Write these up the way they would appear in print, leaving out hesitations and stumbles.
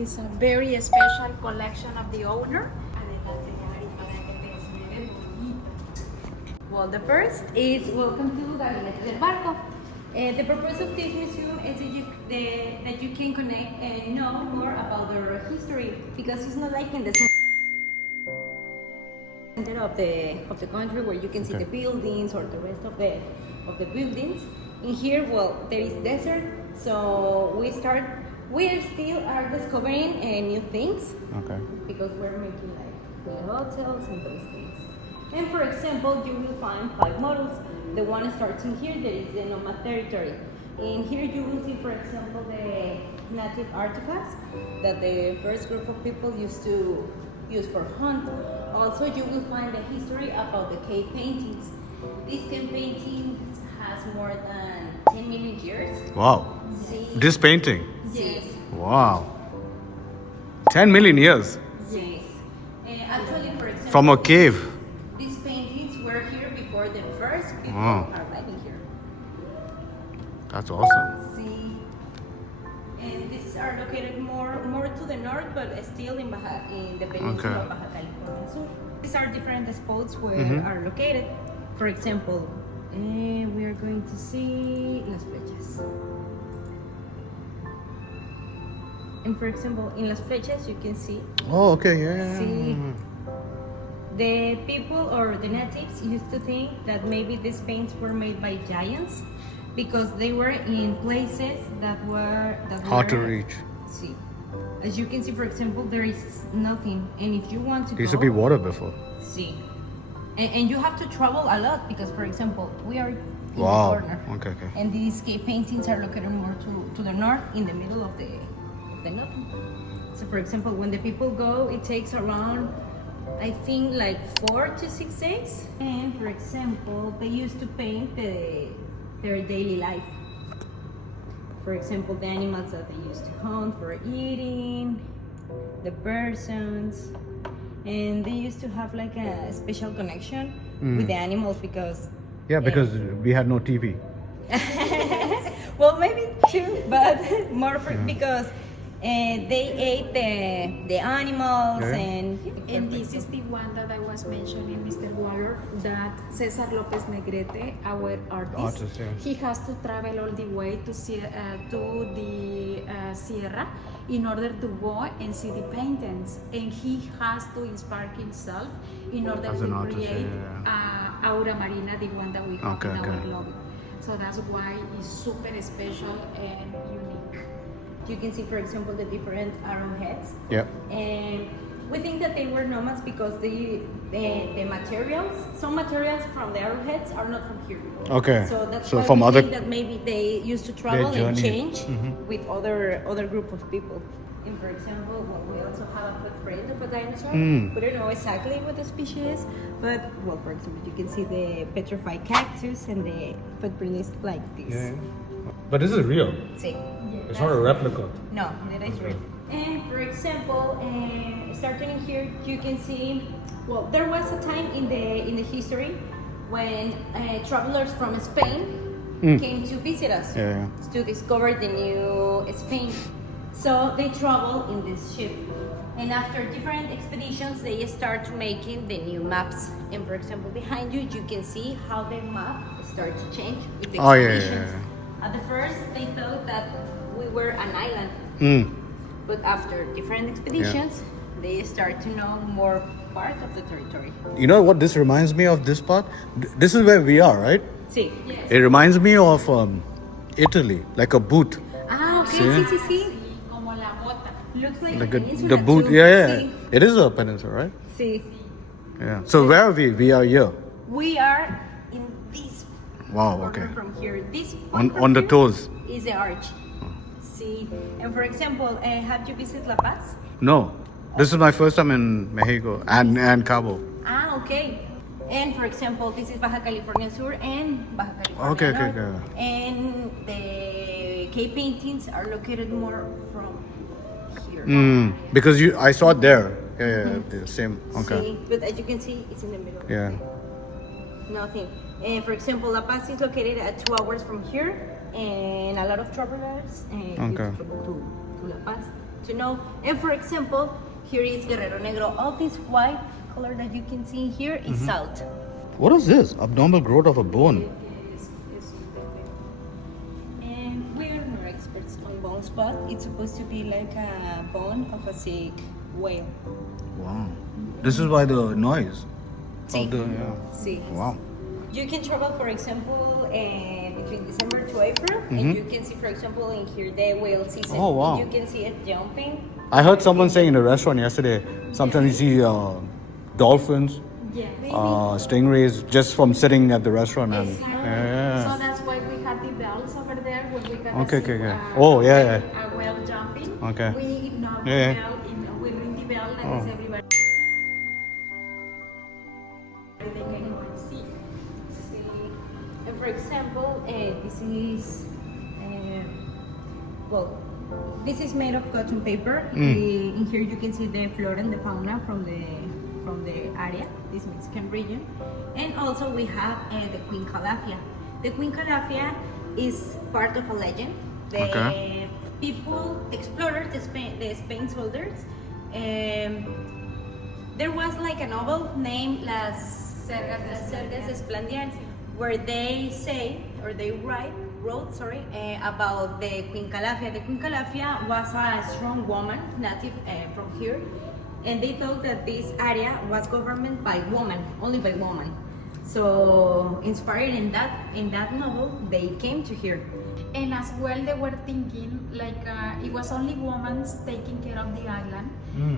is a very special collection of the owner. Well, the first is welcome to Gabinete del Barco. The purpose of this museum is that you can connect and know more about their history, because it's not like in the center of the country where you can see the buildings or the rest of the buildings. In here, well, there is desert, so we still are discovering new things. Okay. Because we're making like the hotels and those things. And for example, you will find 5 models. The one starts in here, there is the nomad territory. In here you will see, for example, the native artifacts that the first group of people used to use for hunt. Also, you will find the history about the cave paintings. These cave paintings has more than 10 million years. Wow. See? This painting? Yes. Wow. 10 million years. Yes. Actually, for example, From a cave. these paintings were here before the first people Wow. arriving here. That's awesome. See, and these are located more to the north, but still in the peninsula of Baja California Sur. These are different spots where are located. For example, we are going to see Las Flechas. And for example, in Las Flechas, you can see. Oh, okay, yeah. See, the people or the natives used to think that maybe these paints were made by giants because they were in places that were Hard to reach. See, as you can see, for example, there is nothing, and if you want to There used go, to be water before. see, and you have to travel a lot because, for example, we are in Wow. the corner, Okay. and these cave paintings are located more to the north, in the middle of the nothing. So, for example, when the people go, it takes around, I think, like 4 to 6 days. And for example, they used to paint their daily life. For example, the animals that they used to hunt for eating, the persons, and they used to have like a special connection with the animals because. Yeah, because we had no TV. Well, maybe too, but more because they ate the animals And this is the one that I was mentioning, Mr. Waller, that Cesar Lopez Negrete, our artist, yeah. he has to travel all the way to the Sierra in order to go and see the paintings, and he has to inspire himself in order As to an artist, create yeah. Aura Marina, the one that we have Okay, in our okay. lobby. So that's why it's super special and unique. You can see, for example, the different arrowheads. Yeah. And we think that they were nomads because the materials, some materials from the arrowheads are not from here. Okay. So that's So why from we other- think that maybe they used to travel and journey. change with other group of people. And for example, well, we also have a footprint of a dinosaur. We don't know exactly what the species is, but well, for example, you can see the petrified cactus, and the footprint is like this. Yeah. But this is real. See. It's not a replica. No, that is real. And for example, starting in here, you can see. Well, there was a time in the history when travelers from Spain came to visit us to discover the new Spain. So they travel in this ship, and after different expeditions, they start making the new maps. And for example, behind you, you can see how the map starts to change with the expeditions. At the first, they thought that we were an island, but after different expeditions, they start to know more part of the territory. You know what this reminds me of, this part? This is where we are, right? Sí. It reminds me of Italy, like a boot. Ah, okay, Sí. sí, sí. Como la bota. Looks like Like a peninsula the boot. too. Yeah. Sí. It is a peninsula, right? Sí. Yeah. So where are we? We are here. We are in this Wow, corner okay. from here. This On from on the here toes. is the arch. See, and for example, have you visited La Paz? No. This is my first time in Mexico and Cabo. Ah, okay. And for example, this is Baja California Sur and Baja California Okay, North. okay. And the cave paintings are located more from here. Because I saw it there. Yeah, the same. Okay. See, but as you can see, it's in the middle. Yeah. Nothing. And for example, La Paz is located at 2 hours from here, and a lot of travelers used to travel to La Paz. to know. And for example, here is Guerrero Negro. All this white color that you can see here is salt. What is this? Abnormal growth of a bone. And we are not experts on bones, but it's supposed to be like a bone of a sick whale. Wow. This is why the noise. Sí. Of the, yeah. Sí. Wow. You can travel, for example, between December to April, and you can see, for example, in here the whale season. Oh, wow. You can see it jumping. I heard someone saying in a restaurant yesterday, sometimes you see dolphins, Yes. stingrays just from sitting at the restaurant. And, Exactly. yeah. So that's why we have the bells over there when we can Okay, see okay, okay. Oh, yeah, a whale jumping. Okay. We knock Yeah. the bell, we ring the bell, and it's everybody. They can even see. See. And for example, this is, well, this is made of cotton paper. In here you can see the flora and the fauna from the area, this Mexican region. And also we have the Queen Calafia. The Queen Calafia is part of a legend. The people, explorers, the Spain soldiers, there was like a novel named Las Cerdas Esplandianas, where they say, or they wrote, about the Queen Calafia. The Queen Calafia was a strong woman, native from here, and they thought that this area was governed by women, only by women. So, inspired in that novel, they came to here. And as well, they were thinking like it was only women taking care of the island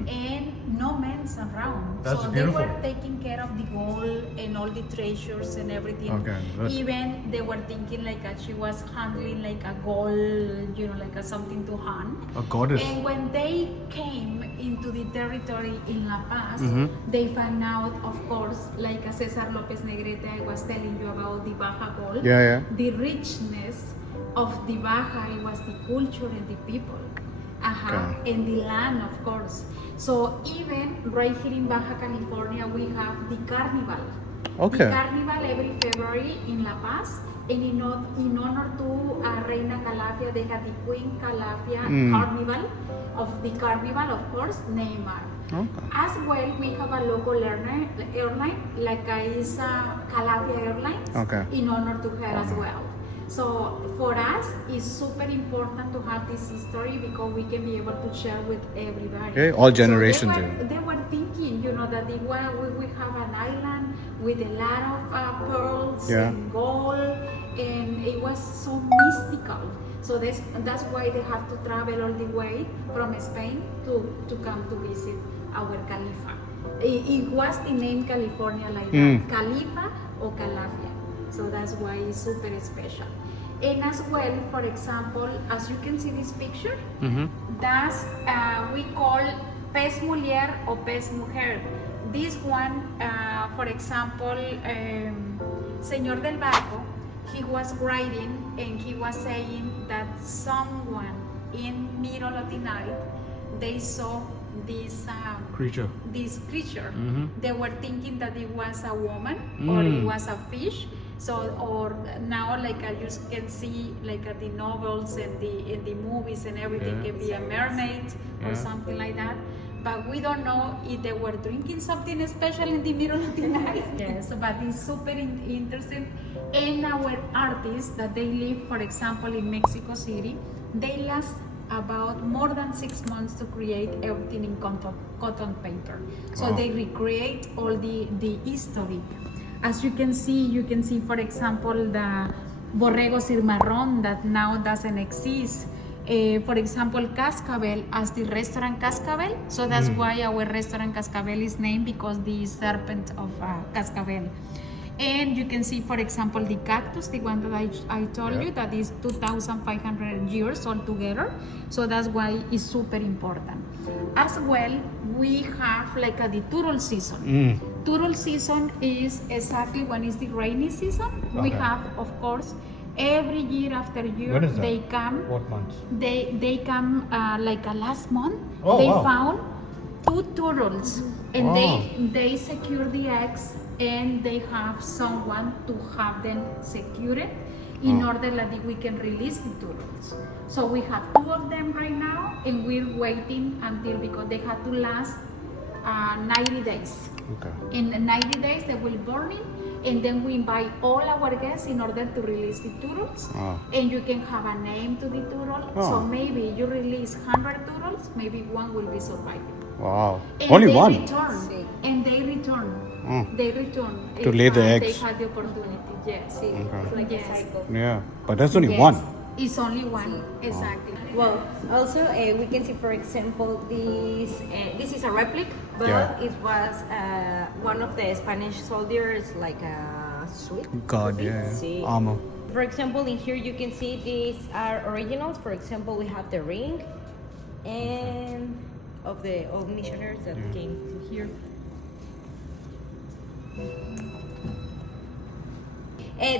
and no men around. That's so beautiful. they were taking care of the gold and all the treasures and everything. Okay, good. Even they were thinking like she was handling like a gold, like a something to hand. A goddess. And when they came into the territory in La Paz, they found out, of course, like Cesar Lopez Negrete, I was telling you about the Baja gold. Yeah. The richness of the Baja, it was the culture and the people. Okay. And the land, of course. So even right here in Baja California, we have the carnival. Okay. The carnival every February in La Paz. And in honor to Reina Calafia, they have the Queen Calafia Carnival. Of the carnival, of course, Neymar. Okay. As well, we have a local airline like is Calafia Airlines, Okay. in honor to her as well. So for us, it's super important to have this history because we can be able to share with everybody. Okay, all generations, So yeah. they were thinking, that we have an island with a lot of pearls and gold, and it was so mystical. So that's why they have to travel all the way from Spain to come to visit our Califa. It was the name California like that, Califa or Calafia. So that's why it's super special. And as well, for example, as you can see this picture, that's we call pez mujer or pez mujer. This one, for example, Señor del Barco, he was writing and he was saying that someone in middle of the night, they saw this Creature. They were thinking that it was a woman or it was a fish. So, or now like you can see like the novels and the movies and everything can be a mermaid or something like that. But we don't know if they were drinking something special in the middle of the night. Yes, but it's super interesting. And our artists that they live, for example, in Mexico City, they last about more than 6 months to create everything in cotton paper. So they recreate all the history. As you can see, for example, the Borrego Cimarrón that now doesn't exist. For example, Cascabel as the restaurant Cascabel. So that's why our restaurant Cascabel is named because the serpent of Cascabel. And you can see, for example, the cactus, the one that I told you, that is 2,500 years altogether. So that's why it's super important. As well, we have like the turtle season. Turtle season is exactly when is the rainy season. We have, of course, every year after year, When is that? they come. What month? They come like last month. Oh, they wow. found 2 turtles, and Wow. they secure the eggs, and they have someone to have them secured. in order that we can release the turtles. So we have 2 of them right now, and we're waiting until, because they have to last 90 days. Okay. In 90 days they will burn it, and then we invite all our guests in order to release the turtles. And you can have a name to the turtle. So maybe you release 100 turtles, maybe 1 will be surviving. Wow. And Only they 1? Return, and they return. They return. To lay the eggs. They had the opportunity, yes. It's like a cycle. Yeah, but that's only 1. It's only 1, exactly. Well, also we can see, for example, this is a replica, but it was one of the Spanish soldiers, like a suit. God, armor. For example, in here you can see these are originals. For example, we have the ring, and of the old missionaries that came to here.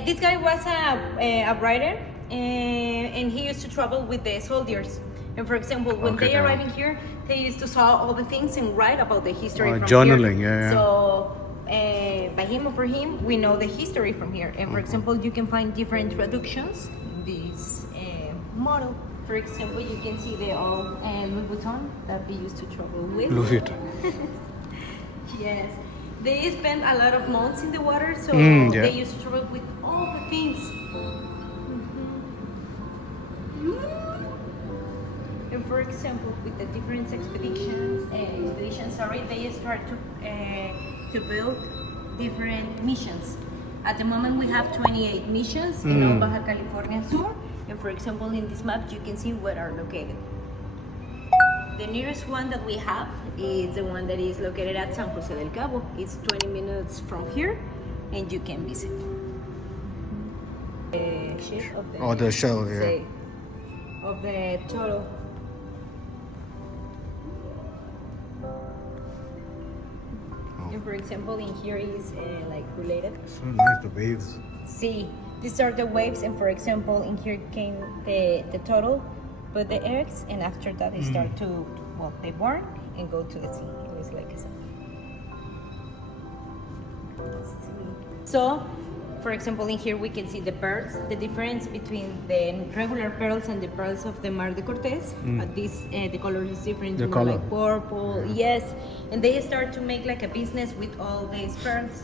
This guy was a writer, and he used to travel with the soldiers. And for example, when they arrive in here, they used to saw all the things and write about the history from journaling, here. So by him or for him, we know the history from here. And for example, you can find different traductions in this model. For example, you can see the old Louis Vuitton that they used to travel with. Louis Vuitton. Yes. They spent a lot of months in the water, so they used to travel with all the things. And for example, with the different expeditions, they start to build different missions. At the moment, we have 28 missions in all Baja California Sur. And for example, in this map, you can see where are located. The nearest one that we have is the one that is located at San Jose del Cabo. It's 20 minutes from here, and you can visit. The shape of the the shell, of the turtle. And for example, in here is like related. So nice, the waves. See, these are the waves, and for example, in here came the turtle, put the eggs, and after that they start to, they born and go to the sea. It was like a sea. So, for example, in here we can see the pearls, the difference between the regular pearls and the pearls of the Mar de Cortez. The color is different, more like purple, yes. And they start to make like a business with all these pearls.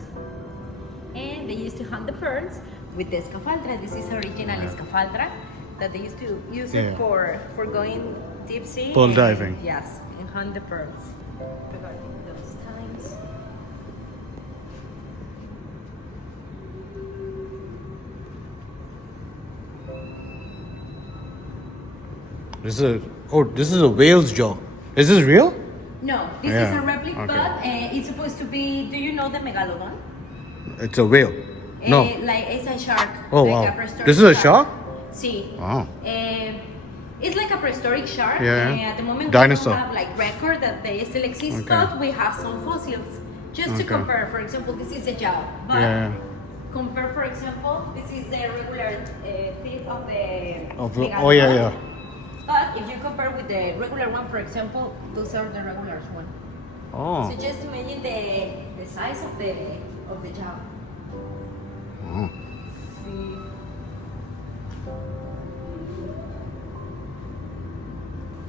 And they used to hunt the pearls with the escafaldra. This is original escafaldra that they used to use it for going deep sea. Pearl diving. Yes, and hunt the pearls. Regarding those times. This is a whale's jaw. Is this real? No, this is a replica, but it's supposed to be. Do you know the megalodon? It's a whale. No. Like it's a shark. Oh like wow. This is a shark? See. Wow. It's like a prehistoric shark. At the moment, Dinosaur. we don't have like record that they still exist, but we have some fossils. Just to compare, for example, this is a jaw. But compare, for example, this is the regular teeth of the megalodon. But if you compare with the regular one, for example, those are the regular one. Oh. So just imagine the size of the jaw. See.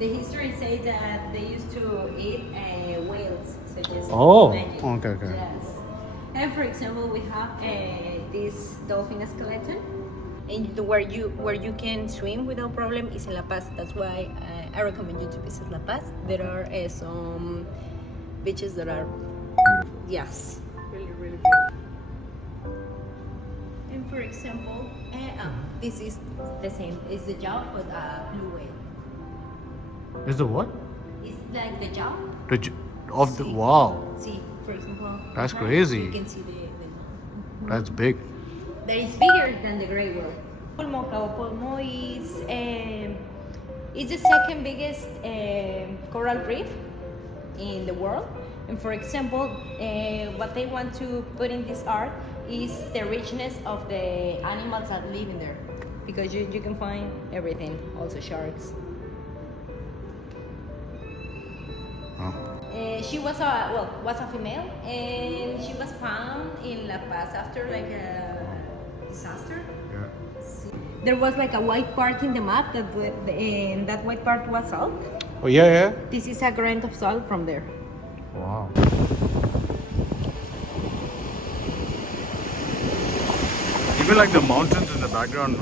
The history says that they used to eat whales, so just imagine. Okay. Yes. And for example, we have this dolphin skeleton. And where you can swim without problem is in La Paz. That's why I recommend you to visit La Paz. There are some beaches that are really beautiful. And for example, this is the same. It's the jaw, but blue whale. Is the what? It's like the jaw. Wow. See, for example. That's crazy. You can see the That's big. that is bigger than the gray whale. Cabo Pulmo is the second biggest coral reef in the world. And for example, what they want to put in this art is the richness of the animals that live in there, because you can find everything, also sharks. She was a female, and she was found in La Paz after like a disaster. Yeah. there was like a white part in the map and that white part was salt. Oh yeah. This is a grain of salt from there. Wow. Even like the mountains in the background.